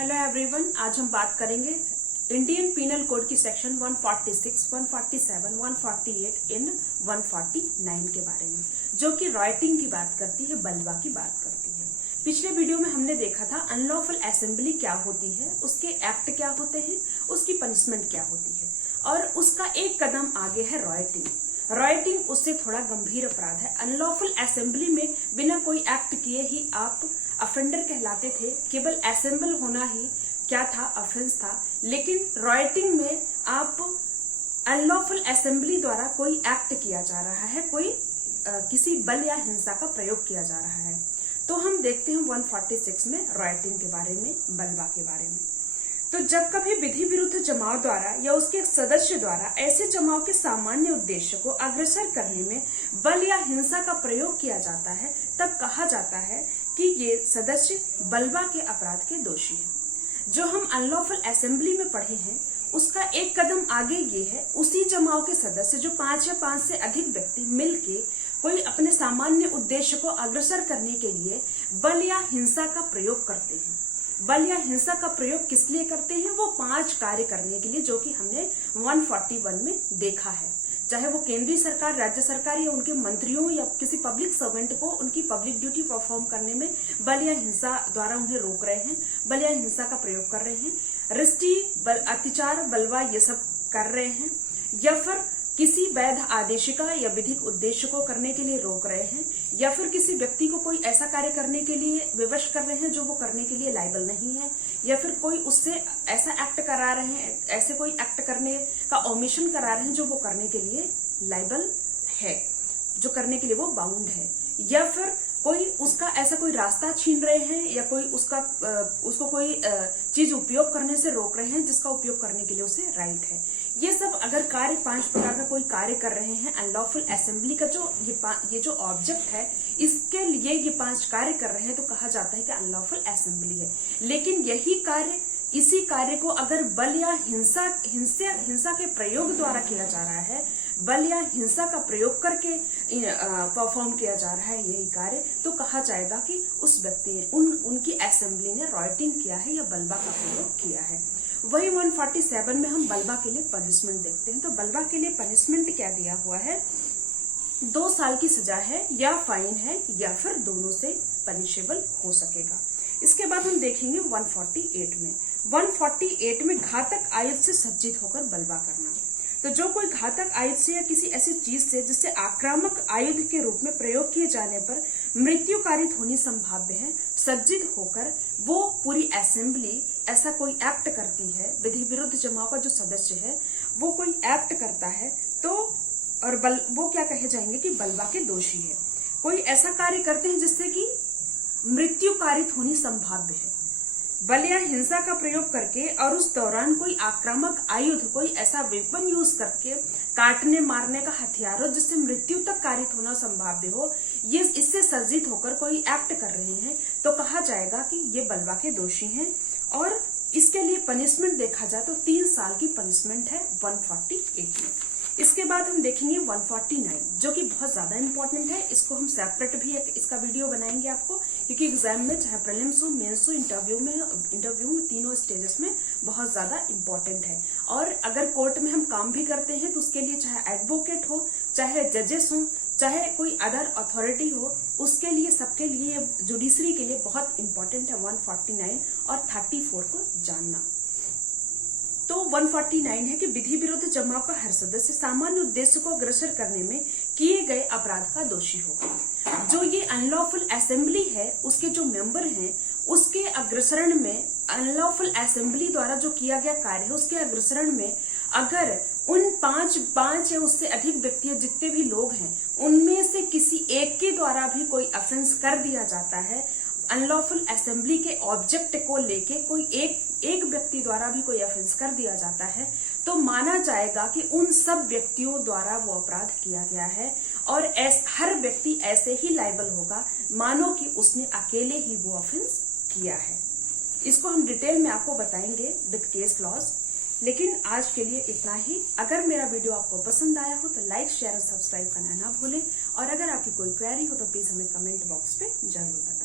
Hello everyone, आज हम बात करेंगे इंडियन पीनल कोड की सेक्शन 146, 147, 148 इन 149 के बारे में, जो कि राइटिंग की बात करती है, बलवा की बात करती है। पिछले वीडियो में हमने देखा था अनलॉफुल असेंबली क्या होती है, उसके एक्ट क्या होते हैं, उसकी पनिशमेंट क्या होती है, और उसका एक कदम आगे है राइटिंग। राइटिंग उससे थोड़ा गंभीर अपराध है। अनलॉफुल असेंबली में बिना कोई एक्ट किए ही आप अफेंडर कहलाते थे, केवल असेंबल होना ही क्या था, ऑफेंस था। लेकिन राइटिंग में आप अनलॉफुल असेंबली द्वारा कोई एक्ट किया जा रहा है, कोई किसी बल या हिंसा का प्रयोग किया जा रहा है। तो हम देखते हैं 146 में राइटिंग के बारे में, बलवा के बारे में। तो जब कभी विधि विरुद्ध जमाव द्वारा या उसके एक सदस्य द्वारा ऐसे जमाव के सामान्य उद्देश्य को अग्रसर करने में बल या हिंसा का प्रयोग किया जाता है, तब कहा जाता है कि ये सदस्य बलवा के अपराध के दोषी है। जो हम अनलॉफुल असेंबली में पढ़े हैं, उसका एक कदम आगे ये है, उसी जमाव के सदस्य जो 5 या 5 से अधिक व्यक्ति मिलके कोई अपने सामान्य उद्देश्य को अग्रसर करने के लिए बल या हिंसा का प्रयोग करते हैं। बल या हिंसा का प्रयोग किस लिए करते हैं? वो 5 कार्य करने के लिए, जो कि हमने 141 में देखा है। चाहे वो केंद्रीय सरकार, राज्य सरकार या उनके मंत्रियों या किसी पब्लिक सर्वेंट को उनकी पब्लिक ड्यूटी परफॉर्म करने में बल या हिंसा द्वारा उन्हें रोक रहे हैं, बल या हिंसा का प्रयोग कर रहे हैं, रिष्टि, अत्याचार, बलवा, ये सब कर रहे हैं, या फिर किसी वैध आदेशिका या विधिक उद्देश्य को करने के लिए रोक रहे हैं, या फिर किसी व्यक्ति को कोई ऐसा कार्य करने के लिए विवश कर रहे हैं जो वो करने के लिए लायबल नहीं है, या फिर कोई उससे ऐसा एक्ट करा रहे हैं, ऐसे कोई एक्ट करने का ओमिशन करा रहे हैं जो वो करने के लिए लायबल है, जो करने के लिए वो बाउंड है, या फिर कोई उसका ऐसा कोई रास्ता छीन रहे हैं, या कोई उसको कोई चीज उपयोग करने से रोक रहे हैं जिसका उपयोग करने के लिए उसे राइट है। ये सब अगर कार्य 5 प्रकार का कोई कार्य कर रहे हैं, अनलॉफुल असेंबली का जो ये जो ऑब्जेक्ट है, इसके लिए ये 5 कार्य कर रहे हैं, तो कहा जाता है कि अनलॉफुल असेंबली है। लेकिन यही कार्य, इसी कार्य को अगर बल या हिंसा के प्रयोग द्वारा किया जा रहा है, बल या हिंसा का प्रयोग करके परफॉर्म किया जा रहा है यही कार्य, तो कहा जाएगा कि उस व्यक्ति ने उनकी असेंबली ने राइटिंग किया है या बलवा का प्रयोग किया है। वही 147 में हम बलवा के लिए पनिशमेंट देखते हैं। तो बलवा के लिए पनिशमेंट क्या दिया हुआ है? 2 साल की सजा है, या फाइन है, या फिर दोनों से पनिशेबल हो सकेगा। इसके बाद हम देखेंगे 148 में। 148 में घातक आयुध से सज्जित होकर बलवा करना। तो जो कोई घातक आयुध से या किसी ऐसी चीज से जिससे आक्रामक आयुध के रूप में प्रयोग किए जाने पर मृत्यु कारित होनी संभाव्य है, सज्जित होकर वो पूरी असेंबली ऐसा कोई एक्ट करती है, विधि विरुद्ध जमाव का जो सदस्य है वो कोई एक्ट करता है, तो और वो क्या कहे जाएंगे कि बलवा के दोषी है। कोई ऐसा कार्य करते हैं जिससे कि मृत्यु कारित होनी संभाव्य है, बल या हिंसा का प्रयोग करके, और उस दौरान कोई आक्रामक आयुध, कोई ऐसा वेपन यूज करके, काटने मारने का हथियार हो जिससे मृत्यु तक कारित होना संभाव्य हो, ये इससे सज्जित होकर कोई एक्ट कर रहे हैं, तो कहा जाएगा कि ये बलवा के दोषी हैं। और इसके लिए पनिशमेंट देखा जाए तो 3 साल की पनिशमेंट है 148 में। इसके बाद हम देखेंगे 149, जो कि बहुत ज्यादा इंपॉर्टेंट है। इसको हम सेपरेट भी इसका वीडियो बनाएंगे आपको, क्योंकि एग्जाम में चाहे प्रीलिम्स हो, मेंस हो, इंटरव्यू में तीनों स्टेजेस में बहुत ज्यादा इंपॉर्टेंट है। और अगर कोर्ट में हम काम भी करते हैं तो उसके लिए चाहे एडवोकेट हो, चाहे जजेस हो, चाहे कोई अदर अथॉरिटी हो, उसके लिए, सबके लिए, जुडिशरी के लिए बहुत इंपॉर्टेंट है 149 और 34 को जानना। तो 149 है कि विधि विरुद्ध जमाव का हर सदस्य सामान्य उद्देश्य को अग्रसर करने में किए गए अपराध का दोषी होगा। जो ये अनलॉफुल असेंबली है, उसके जो मेंबर हैं, उसके अग्रसरण में, अनलॉफुल असेंबली द्वारा जो किया गया कार्य है उसके अग्रसरण में अगर उन 5 या उससे अधिक व्यक्ति, जितने भी लोग हैं, उनमें से किसी एक के द्वारा भी कोई ऑफेंस कर दिया जाता है, अनलॉफुल असेंबली के ऑब्जेक्ट को लेके कोई एक व्यक्ति द्वारा भी कोई ऑफेंस कर दिया जाता है, तो माना जाएगा कि उन सब व्यक्तियों द्वारा वो अपराध किया गया है, और हर व्यक्ति ऐसे ही लायबल होगा मानो कि उसने अकेले ही वो ऑफेंस किया है। इसको हम डिटेल में आपको बताएंगे विद केस लॉज। लेकिन आज के लिए इतना ही। अगर मेरा वीडियो आपको पसंद आया हो तो लाइक, शेयर और सब्सक्राइब करना ना भूलें, और अगर आपकी कोई क्वेरी हो तो प्लीज हमें कमेंट बॉक्स पे जरूर बताएं।